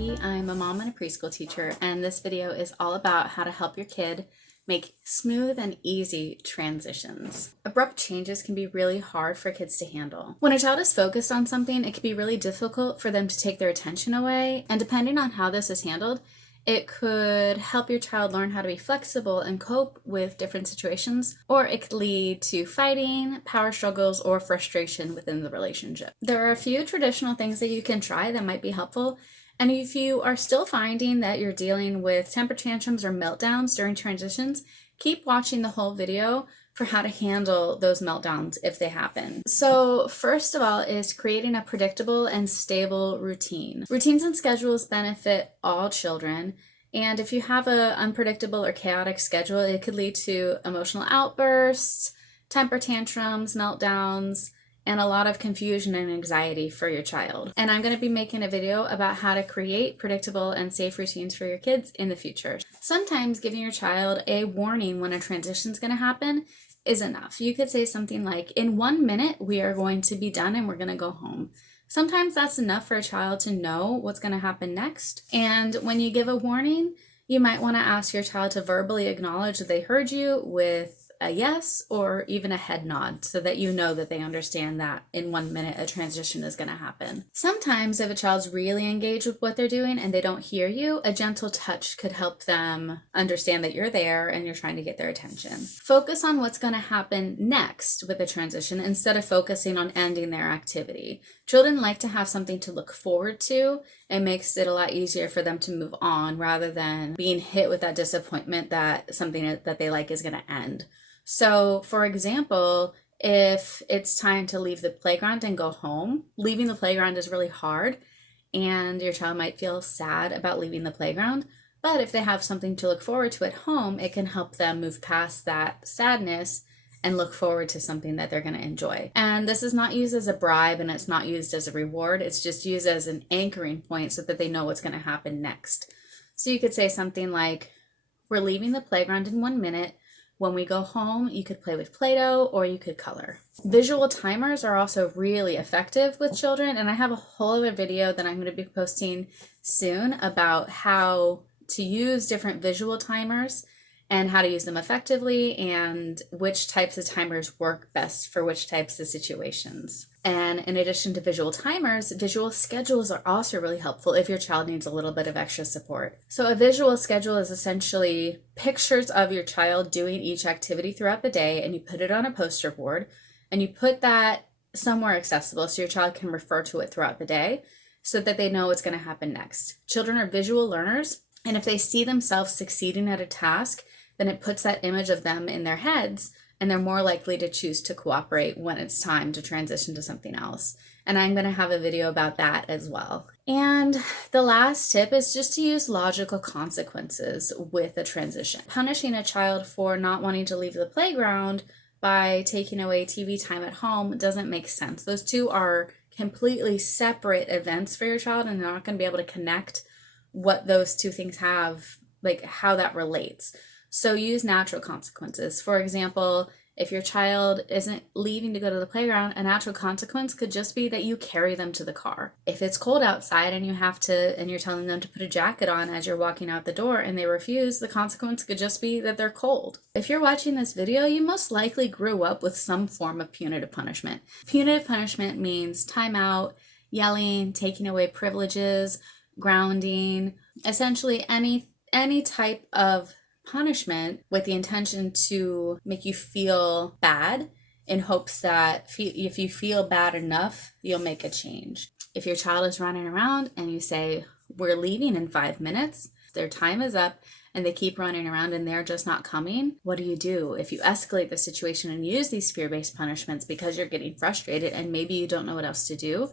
Becky. I'm a mom and a preschool teacher, and this video is all about how to help your kid make smooth and easy transitions. Abrupt changes can be really hard for kids to handle. When a child is focused on something, it can be really difficult for them to take their attention away, and depending on how this is handled, it could help your child learn how to be flexible and cope with different situations, or it could lead to fighting, power struggles, or frustration within the relationship. There are a few traditional things that you can try that might be helpful, and if you are still finding that you're dealing with temper tantrums or meltdowns during transitions, keep watching the whole video for how to handle those meltdowns if they happen. So first of all is creating a predictable and stable routine. Routines and schedules benefit all children, and if you have an unpredictable or chaotic schedule, it could lead to emotional outbursts, temper tantrums, meltdowns, and a lot of confusion and anxiety for your child. And I'm going to be making a video about how to create predictable and safe routines for your kids in the future. Sometimes giving your child a warning when a transition is going to happen is enough. You could say something like, in 1 minute, we are going to be done and we're going to go home. Sometimes that's enough for a child to know what's going to happen next. And when you give a warning, you might want to ask your child to verbally acknowledge that they heard you with a yes or even a head nod so that you know that they understand that in 1 minute a transition is going to happen. Sometimes if a child's really engaged with what they're doing and they don't hear you, a gentle touch could help them understand that you're there and you're trying to get their attention. Focus on what's going to happen next with a transition instead of focusing on ending their activity. Children like to have something to look forward to. It makes it a lot easier for them to move on rather than being hit with that disappointment that something that they like is going to end. So, for example, if it's time to leave the playground and go home, leaving the playground is really hard, and your child might feel sad about leaving the playground. But if they have something to look forward to at home, it can help them move past that sadness and look forward to something that they're going to enjoy. And this is not used as a bribe and it's not used as a reward. It's just used as an anchoring point so that they know what's going to happen next. So you could say something like, we're leaving the playground in 1 minute. When we go home, you could play with Play-Doh or you could color. Visual timers are also really effective with children, and I have a whole other video that I'm going to be posting soon about how to use different visual timers and how to use them effectively and which types of timers work best for which types of situations. And in addition to visual timers, visual schedules are also really helpful if your child needs a little bit of extra support. So a visual schedule is essentially pictures of your child doing each activity throughout the day, and you put it on a poster board and you put that somewhere accessible so your child can refer to it throughout the day so that they know what's going to happen next. Children are visual learners, and if they see themselves succeeding at a task, then it puts that image of them in their heads, and they're more likely to choose to cooperate when it's time to transition to something else. And I'm going to have a video about that as well. And the last tip is just to use logical consequences with a transition. Punishing a child for not wanting to leave the playground by taking away TV time at home doesn't make sense. Those two are completely separate events for your child, and they're not going to be able to connect what those two things have, like how that relates. So use natural consequences. For example, if your child isn't leaving to go to the playground, a natural consequence could just be that you carry them to the car. If it's cold outside and you're telling them to put a jacket on as you're walking out the door and they refuse, the consequence could just be that they're cold. If you're watching this video, you most likely grew up with some form of punitive punishment. Punitive punishment means timeout, yelling, taking away privileges, grounding, essentially any type of punishment with the intention to make you feel bad in hopes that if you feel bad enough, you'll make a change. If your child is running around and you say, we're leaving in 5 minutes, their time is up, and they keep running around and they're just not coming, what do you do? If you escalate the situation and use these fear-based punishments because you're getting frustrated and maybe you don't know what else to do,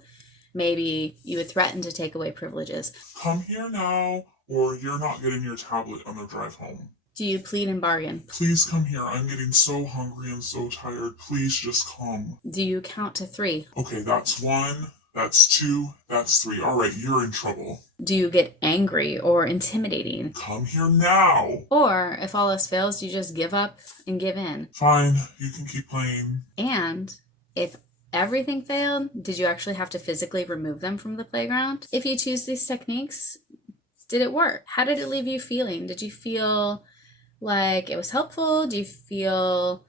maybe you would threaten to take away privileges. Come here now, or you're not getting your tablet on the drive home. Do you plead and bargain? Please come here. I'm getting so hungry and so tired. Please just come. Do you count to 3? Okay, that's 1, that's 2, that's 3. All right, you're in trouble. Do you get angry or intimidating? Come here now. Or if all else fails, do you just give up and give in? Fine, you can keep playing. And if everything failed, did you actually have to physically remove them from the playground? If you choose these techniques, Did it work? How did it leave you feeling? Did you feel like it was helpful? Do you feel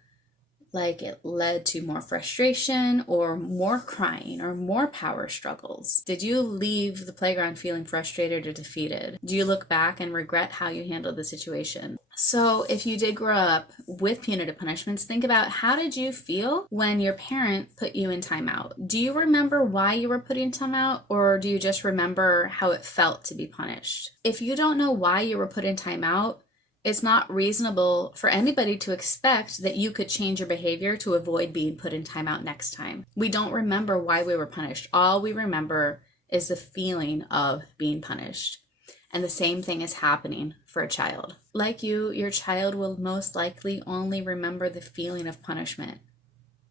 like it led to more frustration or more crying or more power struggles? Did you leave the playground feeling frustrated or defeated? Do you look back and regret how you handled the situation? So if you did grow up with punitive punishments, think about, how did you feel when your parent put you in timeout? Do you remember why you were put in timeout, or do you just remember how it felt to be punished? If you don't know why you were put in timeout, it's not reasonable for anybody to expect that you could change your behavior to avoid being put in timeout next time. We don't remember why we were punished. All we remember is the feeling of being punished. And the same thing is happening for a child. Like you, your child will most likely only remember the feeling of punishment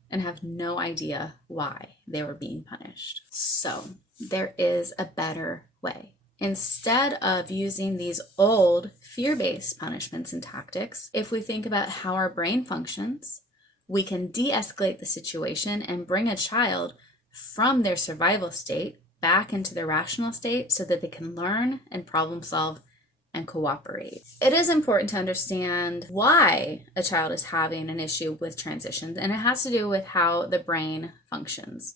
and have no idea why they were being punished. So there is a better way. Instead of using these old fear-based punishments and tactics, if we think about how our brain functions, we can de-escalate the situation and bring a child from their survival state back into their rational state so that they can learn and problem solve and cooperate. It is important to understand why a child is having an issue with transitions, and it has to do with how the brain functions.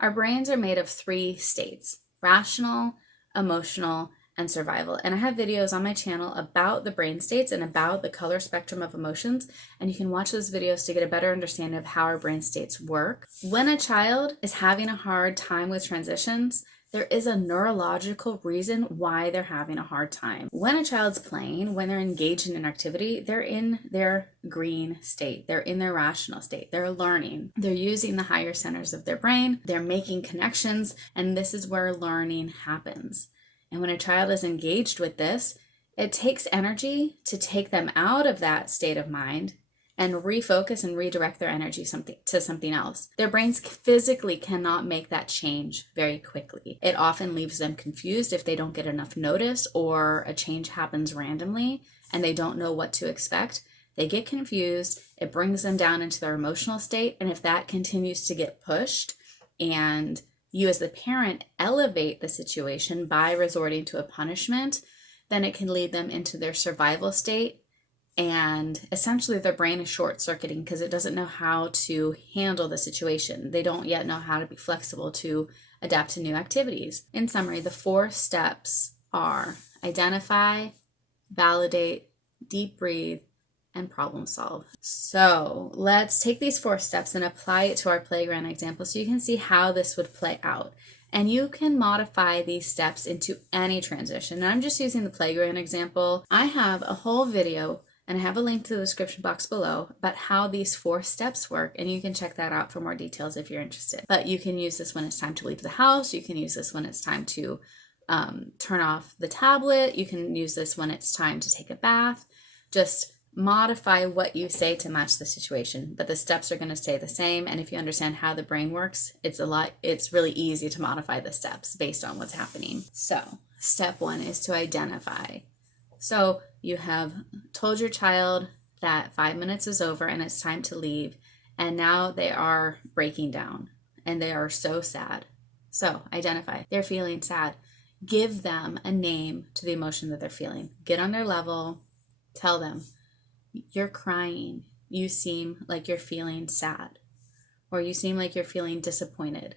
Our brains are made of 3 states: rational, emotional, and survival. And I have videos on my channel about the brain states and about the color spectrum of emotions, and you can watch those videos to get a better understanding of how our brain states work. When a child is having a hard time with transitions, there is a neurological reason why they're having a hard time. When a child's playing, when they're engaged in an activity, they're in their green state. They're in their rational state. They're learning. They're using the higher centers of their brain. They're making connections, and this is where learning happens. And when a child is engaged with this, it takes energy to take them out of that state of mind and refocus and redirect their energy to something else. Their brains physically cannot make that change very quickly. It often leaves them confused if they don't get enough notice, or a change happens randomly and they don't know what to expect. They get confused, it brings them down into their emotional state, and if that continues to get pushed and you as the parent elevate the situation by resorting to a punishment, then it can lead them into their survival state, and essentially their brain is short-circuiting because it doesn't know how to handle the situation. They don't yet know how to be flexible to adapt to new activities. In summary, the 4 steps are identify, validate, deep breathe, and problem solve. So let's take these 4 steps and apply it to our playground example so you can see how this would play out. And you can modify these steps into any transition. And I'm just using the playground example. I have a whole video, and I have a link to the description box below, about how these 4 steps work, and you can check that out for more details if you're interested. But you can use this when it's time to leave the house. You can use this when it's time to turn off the tablet. You can use this when it's time to take a bath. Just modify what you say to match the situation, but the steps are going to stay the same. And if you understand how the brain works, it's really easy to modify the steps based on what's happening. So step 1 is to identify. So you have told your child that 5 minutes is over and it's time to leave, and now they are breaking down and they are so sad. So identify. They're feeling sad. Give them a name to the emotion that they're feeling. Get on their level. Tell them, you're crying. You seem like you're feeling sad, or you seem like you're feeling disappointed.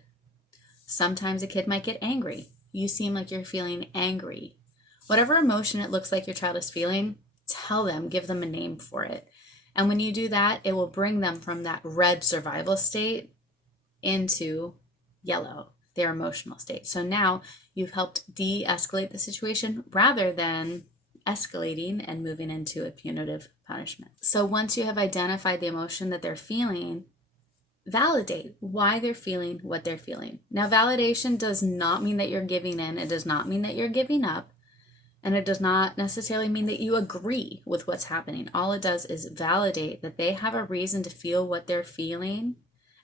Sometimes a kid might get angry. You seem like you're feeling angry. Whatever emotion it looks like your child is feeling, tell them, give them a name for it. And when you do that, it will bring them from that red survival state into yellow, their emotional state. So now you've helped de-escalate the situation rather than escalating and moving into a punitive punishment. So once you have identified the emotion that they're feeling, validate why they're feeling what they're feeling. Now, validation does not mean that you're giving in. It does not mean that you're giving up. And it does not necessarily mean that you agree with what's happening. All it does is validate that they have a reason to feel what they're feeling,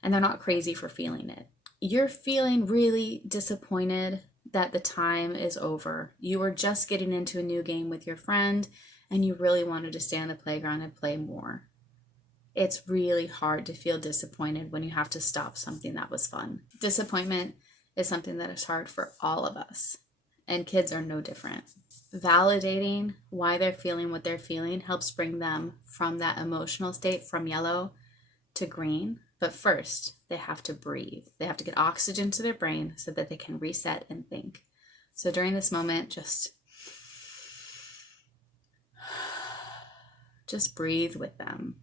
and they're not crazy for feeling it. You're feeling really disappointed that the time is over. You were just getting into a new game with your friend, and you really wanted to stay on the playground and play more. It's really hard to feel disappointed when you have to stop something that was fun. Disappointment is something that is hard for all of us. and kids are no different. Validating why they're feeling what they're feeling helps bring them from that emotional state from yellow to green. But first, they have to breathe. They have to get oxygen to their brain so that they can reset and think. So during this moment, just breathe with them.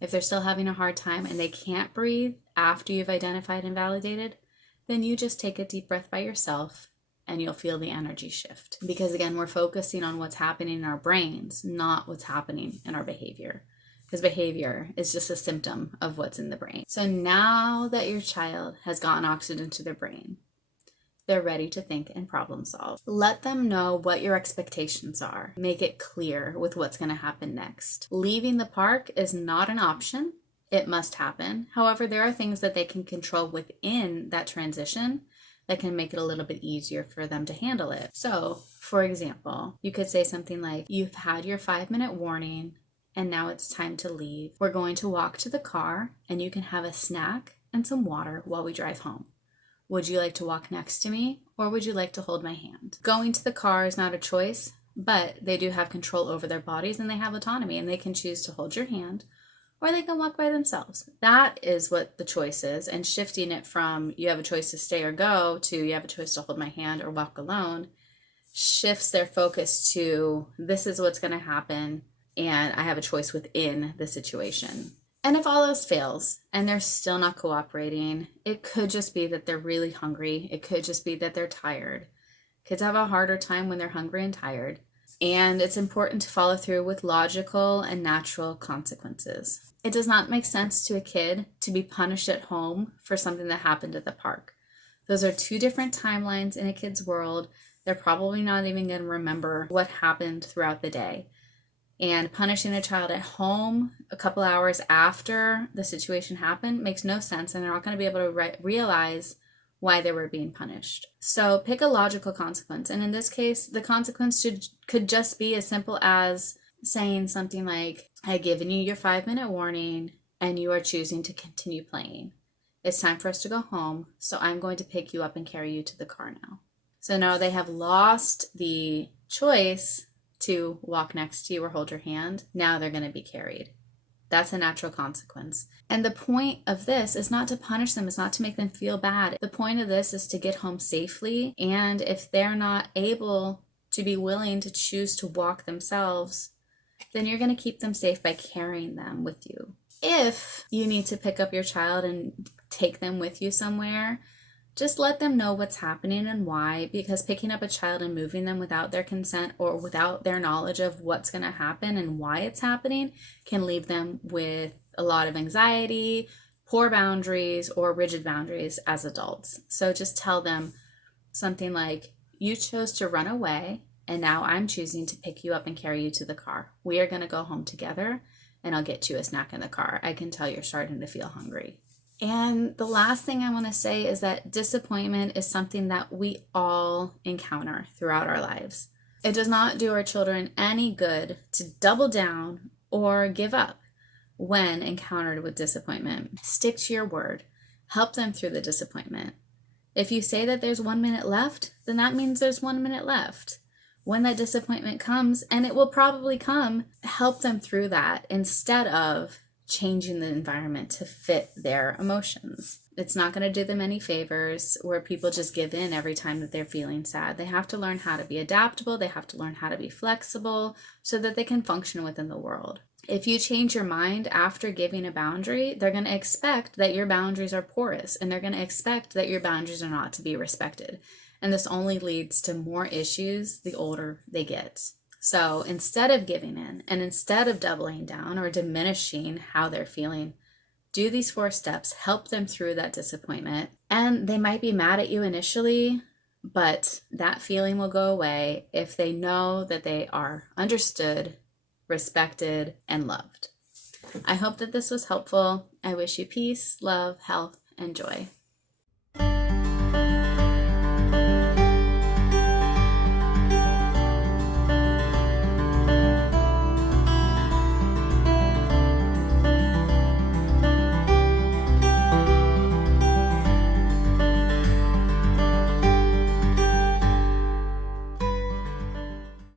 If they're still having a hard time and they can't breathe after you've identified and validated, then you just take a deep breath by yourself and you'll feel the energy shift. Because again, we're focusing on what's happening in our brains, not what's happening in our behavior. Because behavior is just a symptom of what's in the brain. So now that your child has gotten oxygen to their brain, they're ready to think and problem solve. Let them know what your expectations are. Make it clear with what's going to happen next. Leaving the park is not an option. It must happen. However, there are things that they can control within that transition that can make it a little bit easier for them to handle it. So, for example, you could say something like, you've had your 5-minute warning and now it's time to leave. We're going to walk to the car and you can have a snack and some water while we drive home. Would you like to walk next to me or would you like to hold my hand? Going to the car is not a choice, but they do have control over their bodies and they have autonomy and they can choose to hold your hand or they can walk by themselves. That is what the choice is, and shifting it from you have a choice to stay or go to you have a choice to hold my hand or walk alone shifts their focus to this is what's going to happen and I have a choice within the situation. And if all else fails and they're still not cooperating, it could just be that they're really hungry. It could just be that they're tired. Kids have a harder time when they're hungry and tired. And it's important to follow through with logical and natural consequences. It does not make sense to a kid to be punished at home for something that happened at the park. Those are two different timelines in a kid's world. They're probably not even going to remember what happened throughout the day. And punishing a child at home a couple hours after the situation happened makes no sense, and they're not going to be able to realize why they were being punished. So pick a logical consequence. And in this case, the consequence could just be as simple as saying something like, I've given you your 5-minute warning and you are choosing to continue playing. It's time for us to go home, so I'm going to pick you up and carry you to the car now. So now they have lost the choice to walk next to you or hold your hand. Now they're going to be carried. That's a natural consequence. And the point of this is not to punish them. It's not to make them feel bad. The point of this is to get home safely. And if they're not able to be willing to choose to walk themselves, then you're going to keep them safe by carrying them with you. If you need to pick up your child and take them with you somewhere, just let them know what's happening and why, because picking up a child and moving them without their consent or without their knowledge of what's going to happen and why it's happening can leave them with a lot of anxiety, poor boundaries, or rigid boundaries as adults. So just tell them something like, you chose to run away and now I'm choosing to pick you up and carry you to the car. We are going to go home together and I'll get you a snack in the car. I can tell you're starting to feel hungry. And the last thing I want to say is that disappointment is something that we all encounter throughout our lives. It does not do our children any good to double down or give up when encountered with disappointment. Stick to your word. Help them through the disappointment. If you say that there's 1 minute left, then that means there's 1 minute left. When that disappointment comes, and it will probably come, help them through that instead of changing the environment to fit their emotions. It's not going to do them any favors where people just give in every time that they're feeling sad. They have to learn how to be adaptable. They have to learn how to be flexible so that they can function within the world. If you change your mind after giving a boundary, they're going to expect that your boundaries are porous and they're going to expect that your boundaries are not to be respected. And this only leads to more issues the older they get. So instead of giving in and instead of doubling down or diminishing how they're feeling, do these 4 steps, help them through that disappointment. And they might be mad at you initially, but that feeling will go away if they know that they are understood, respected, and loved. I hope that this was helpful. I wish you peace, love, health, and joy.